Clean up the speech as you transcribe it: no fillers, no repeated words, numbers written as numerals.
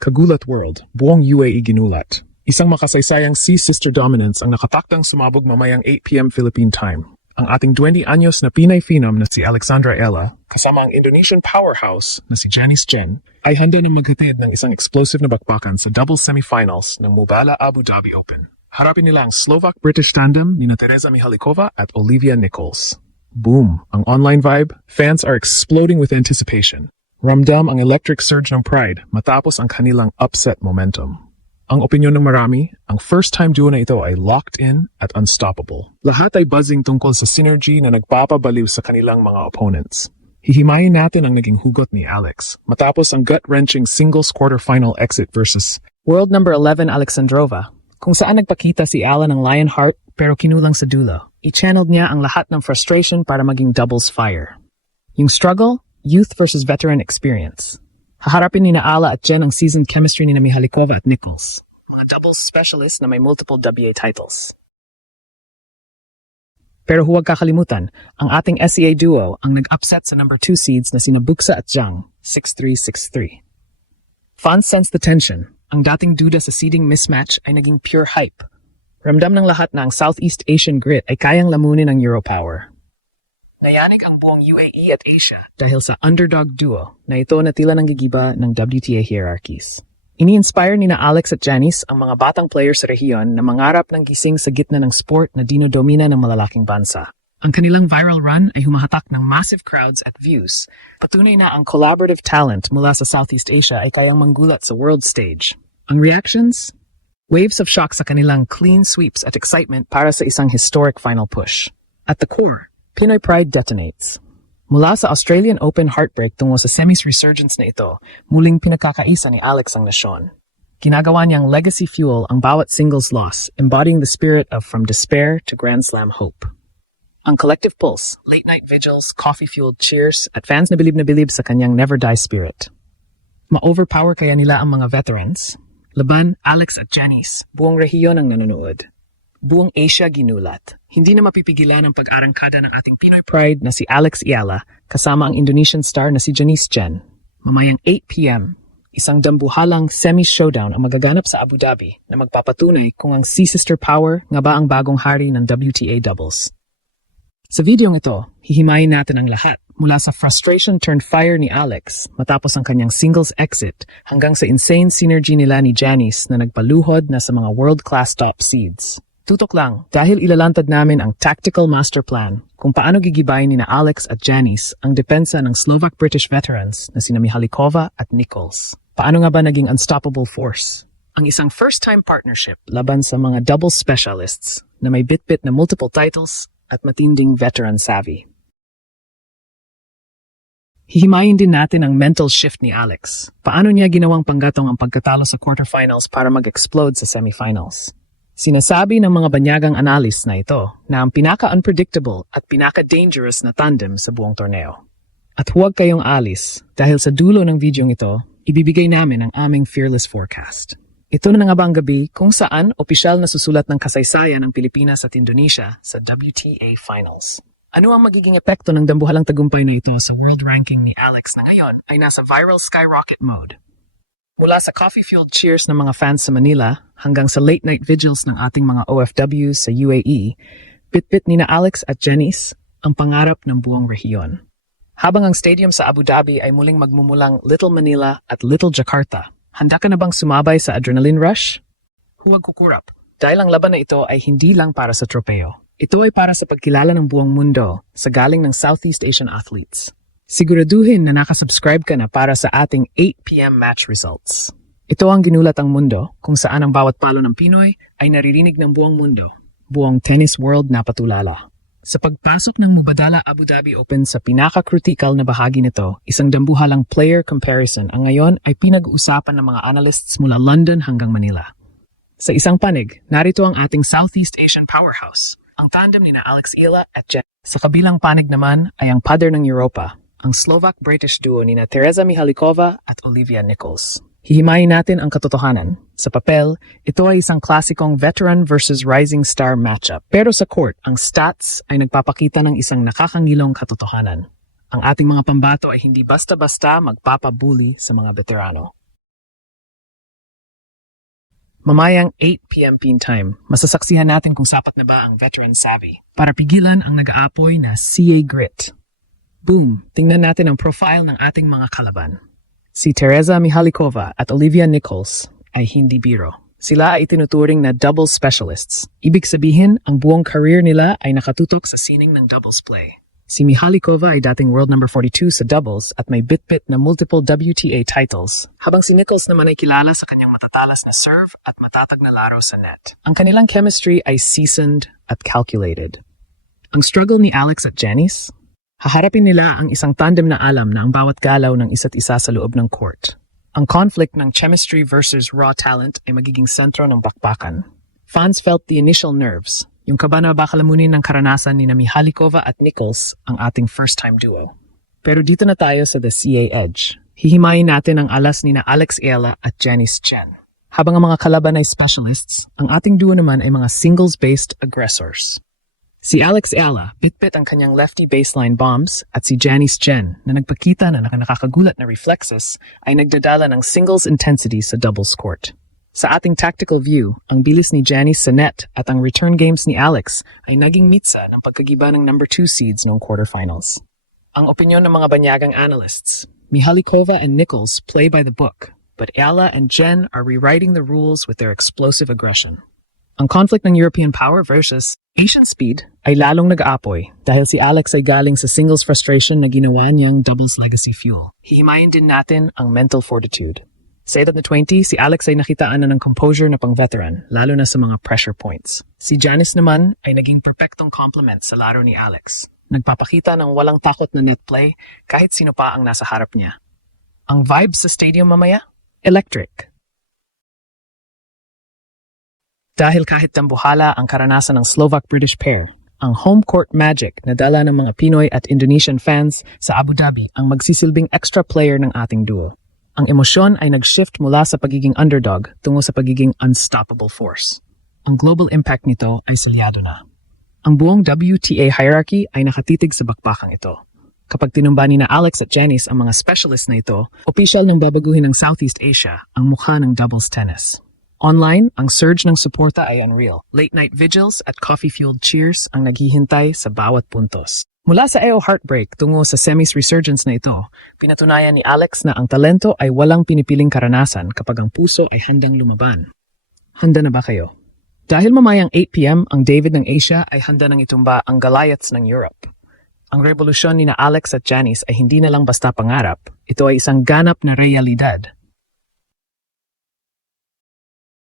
Kagulat World, buong UAE ginulat. Isang makasaysayang sea-sister dominance ang nakatakdang sumabog mamayang 8 p.m. Philippine time. Ang ating 20 anyos na Pinay phenom na si Alexandra Ella, kasama ang Indonesian powerhouse na si Janice Jen, ay handa ng maghatid ng isang explosive na bakbakan sa double semifinals ng Mubadala Abu Dhabi Open. Harapin nila ang Slovak-British tandem ni Teresa Mihalikova at Olivia Nichols. Boom! Ang online vibe, fans are exploding with anticipation. Ramdam ang electric surge ng pride matapos ang kanilang upset momentum. Ang opinyon ng marami, ang first-time duo na ito ay locked in at unstoppable. Lahat ay buzzing tungkol sa synergy na nagpapabaliw sa kanilang mga opponents. Hihimayin natin ang naging hugot ni Alex matapos ang gut-wrenching singles quarterfinal exit versus World number 11 Alexandrova, kung saan nagpakita si Alan ng Lionheart pero kinulang sa dulo. I-channeled niya ang lahat ng frustration para maging doubles fire. Yung struggle, youth versus veteran experience. Haharapin ni Ala at Jen ang seasoned chemistry ni Mihalikova at Nichols, mga doubles specialists na may multiple WA titles. Pero huwag kakalimutan, ang ating SEA duo ang nag-upset sa number 2 seeds na sina Buxa at Zhang, 6-3, 6-3. Fans sense the tension. Ang dating duda sa seeding mismatch ay naging pure hype. Ramdam ng lahat na ang Southeast Asian grit ay kayang lamunin ng Europower. Nayanig ang buong UAE at Asia dahil sa underdog duo na ito na tila ng gigiba ng WTA hierarchies. Ini-inspire ni na Alex at Janice ang mga batang players sa rehiyon na mangarap ng gising sa gitna ng sport na dinodomina ng malalaking bansa. Ang kanilang viral run ay humahatak ng massive crowds at views. Patunay na ang collaborative talent mula sa Southeast Asia ay kayang manggulat sa world stage. Ang reactions? Waves of shock sa kanilang clean sweeps at excitement para sa isang historic final push. At the core, Pinoy pride detonates. Mula sa Australian Open heartbreak tungo sa semis resurgence na ito, muling pinagkakaisa ni Alex ang nasyon. Ginagawa niyang legacy fuel ang bawat singles loss, embodying the spirit of from despair to Grand Slam hope. Ang collective pulse, late-night vigils, coffee-fueled cheers, at fans na bilib sa kanyang never-die spirit. Ma-overpower kaya nila ang mga veterans? Laban, Alex at Janice, buong rehiyon ang nanonood. Buong Asia ginulat. Hindi na mapipigilan ang pag-arangkada ng ating Pinoy pride na si Alex Iala kasama ang Indonesian star na si Janice Jen. Mamayang 8 p.m., isang dambuhalang semi-showdown ang magaganap sa Abu Dhabi na magpapatunay kung ang sea-sister power nga ba ang bagong hari ng WTA doubles. Sa videong ito, hihimayin natin ang lahat mula sa frustration turned fire ni Alex matapos ang kanyang singles exit hanggang sa insane synergy nila ni Janice na nagpaluhod na sa mga world-class top seeds. Tutok lang dahil ilalantad namin ang tactical master plan kung paano gigibayin ni na Alex at Janice ang depensa ng Slovak-British veterans na sina Mihalikova at Nichols. Paano nga ba naging unstoppable force? Ang isang first-time partnership laban sa mga double specialists na may bit-bit na multiple titles at matinding veteran savvy. Hihimayin din natin ang mental shift ni Alex. Paano niya ginawang panggatong ang pagkatalo sa quarterfinals para mag-explode sa semifinals? Sinasabi ng mga banyagang analysts na ito na ang pinaka-unpredictable at pinaka-dangerous na tandem sa buong torneo. At huwag kayong alis dahil sa dulo ng videong ito, ibibigay namin ang aming fearless forecast. Ito na nga ba ang gabi kung saan opisyal na susulat ng kasaysayan ng Pilipinas at Indonesia sa WTA Finals. Ano ang magiging epekto ng dambuhalang tagumpay na ito sa world ranking ni Alex na ngayon ay nasa viral skyrocket mode? Mula sa coffee-fueled cheers ng mga fans sa Manila hanggang sa late-night vigils ng ating mga OFWs sa UAE, bit-bit ni na Alex at Janice ang pangarap ng buong rehiyon. Habang ang stadium sa Abu Dhabi ay muling magmumulang Little Manila at Little Jakarta, handa ka na bang sumabay sa adrenaline rush? Huwag kukurap, dahil ang laban na ito ay hindi lang para sa tropeo. Ito ay para sa pagkilala ng buong mundo sa galing ng Southeast Asian athletes. Siguraduhin na nakasubscribe ka na para sa ating 8 p.m. match results. Ito ang ginulat ang mundo kung saan ang bawat palo ng Pinoy ay naririnig ng buong mundo, buong tennis world na patulala. Sa pagpasok ng Mubadala Abu Dhabi Open sa pinaka-critical na bahagi nito, isang dambuhalang player comparison ang ngayon ay pinag-uusapan ng mga analysts mula London hanggang Manila. Sa isang panig, narito ang ating Southeast Asian powerhouse, ang tandem ni na Alex Ila at Jen. Sa kabilang panig naman ay ang pader ng Europa, ang Slovak-British duo ni na Teresa Mihalikova at Olivia Nichols. Hihimayin natin ang katotohanan. Sa papel, ito ay isang klasikong veteran versus rising star matchup. Pero sa court, ang stats ay nagpapakita ng isang nakakangilong katotohanan. Ang ating mga pambato ay hindi basta-basta magpapabuli sa mga veterano. Mamayang 8 p.m. Pin Time, masasaksihan natin kung sapat na ba ang veteran savvy para pigilan ang nag-aapoy na CA Grit. Boom! Tingnan natin ang profile ng ating mga kalaban. Si Teresa Mihalikova at Olivia Nichols ay hindi biro. Sila ay itinuturing na doubles specialists. Ibig sabihin, ang buong career nila ay nakatutok sa sining ng doubles play. Si Mihalikova ay dating world number 42 sa doubles at may bit-bit na multiple WTA titles, habang si Nichols naman ay kilala sa kanyang matatalas na serve at matatag na laro sa net. Ang kanilang chemistry ay seasoned at calculated. Ang struggle ni Alex at Janice? Haharapin nila ang isang tandem na alam na ang bawat galaw ng isa't isa sa loob ng court. Ang conflict ng chemistry versus raw talent ay magiging sentro ng bakbakan. Fans felt the initial nerves, yung kaba na baka lamunin ng karanasan ni Mihalikova at Nichols ang ating first-time duo. Pero dito na tayo sa the CA Edge. Hihimayin natin ang alas ni na Alex Ayala at Janice Chen. Habang ang mga kalaban ay specialists, ang ating duo naman ay mga singles-based aggressors. Si Alex Ayala, bit-bit ang kanyang lefty baseline bombs at si Janice Chen na nagpakita na nakakagulat na reflexes ay nagdadala ng singles intensity sa doubles court. Sa ating tactical view, ang bilis ni Janice sa net at ang return games ni Alex ay naging mitsa ng pagkagiba ng number 2 seeds noong quarterfinals. Ang opinyon ng mga banyagang analysts, Mihalikova and Nichols play by the book, but Ayala and Jen are rewriting the rules with their explosive aggression. Ang conflict ng European power versus Asian speed ay lalong nag-aapoy dahil si Alex ay galing sa singles frustration na ginawa niyang doubles legacy fuel. Hihimayin din natin ang mental fortitude. Sa edad na 20, si Alex ay nakitaan na ng composure na pang-veteran, lalo na sa mga pressure points. Si Janice naman ay naging perpektong complement sa laro ni Alex. Nagpapakita ng walang takot na net play kahit sino pa ang nasa harap niya. Ang vibe sa stadium mamaya? Electric. Dahil kahit tambuhala ang karanasan ng Slovak-British pair, ang home court magic na dala ng mga Pinoy at Indonesian fans sa Abu Dhabi ang magsisilbing extra player ng ating duo. Ang emosyon ay nag-shift mula sa pagiging underdog tungo sa pagiging unstoppable force. Ang global impact nito ay salyado na. Ang buong WTA hierarchy ay nakatitig sa bakbakang ito. Kapag tinumba ni na Alex at Janice ang mga specialist na ito, opisyal nang babaguhin ng Southeast Asia ang mukha ng doubles tennis. Online, ang surge ng suporta ay unreal. Late-night vigils at coffee-fueled cheers ang naghihintay sa bawat puntos. Mula sa EO Heartbreak tungo sa semis resurgence na ito, pinatunayan ni Alex na ang talento ay walang pinipiling karanasan kapag ang puso ay handang lumaban. Handa na ba kayo? Dahil mamayang 8 p.m. ang David ng Asia ay handa nang itumba ang Goliaths ng Europe. Ang revolusyon ni na Alex at Janice ay hindi na lang basta pangarap, ito ay isang ganap na realidad.